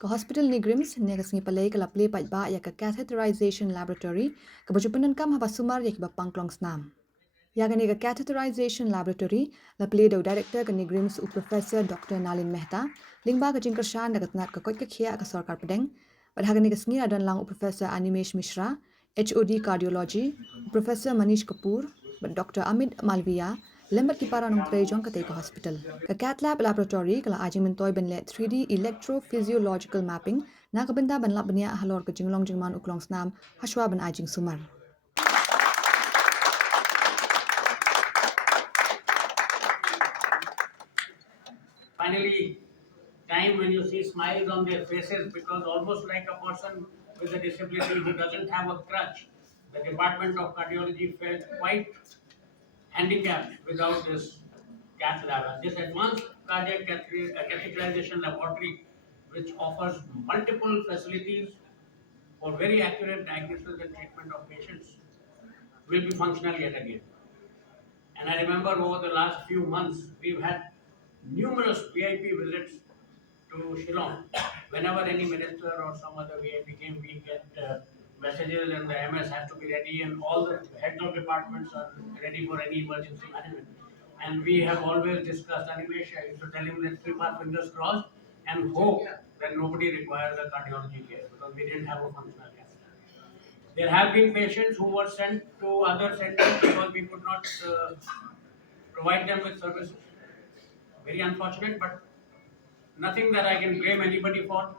Ka hospital NEIGHRIMS negasngi palay ka laple ba ya ka catheterization laboratory ka bajupunan kam haba sumar ya kiba klongsnam. Ya ka nega catheterization laboratory laple do director ka NEIGHRIMS u professor Dr. Nalin Mehta lingba ka jingkershan dagat nat ka kot ka khia ka sarkar pedeng padha nega sngi adan lang u professor Animesh Mishra HOD cardiology professor Manish Kapoor Dr. Amit Malviya lembat ki para nong trejong ka ka hospital ka cath lab laboratory kala ajing mentoy benle 3D electrophysiological mapping na ka benda ban lab benia halor ka jinglong jingman uklong snam hashwa ban ajing sumar. Finally, time when you see smiles on their faces, because almost like a person with a disability who doesn't have a crutch, the Department of Cardiology felt quite handicapped without this cath lab. And this advanced cardiac catheterization laboratory, which offers multiple facilities for very accurate diagnosis and treatment of patients, will be functional yet again. And I remember over the last few months, we've had numerous VIP visits to Shillong. Whenever any minister or some other VIP came, we get messages, and the MS has to be ready, and all the heads of departments are ready for any emergency management. And we have always discussed, Animesh, I used to tell him, let's keep our fingers crossed and hope that nobody requires a cardiology care, because we didn't have a functional care. There have been patients who were sent to other centers because we could not provide them with services. Very unfortunate, but nothing that I can blame anybody for.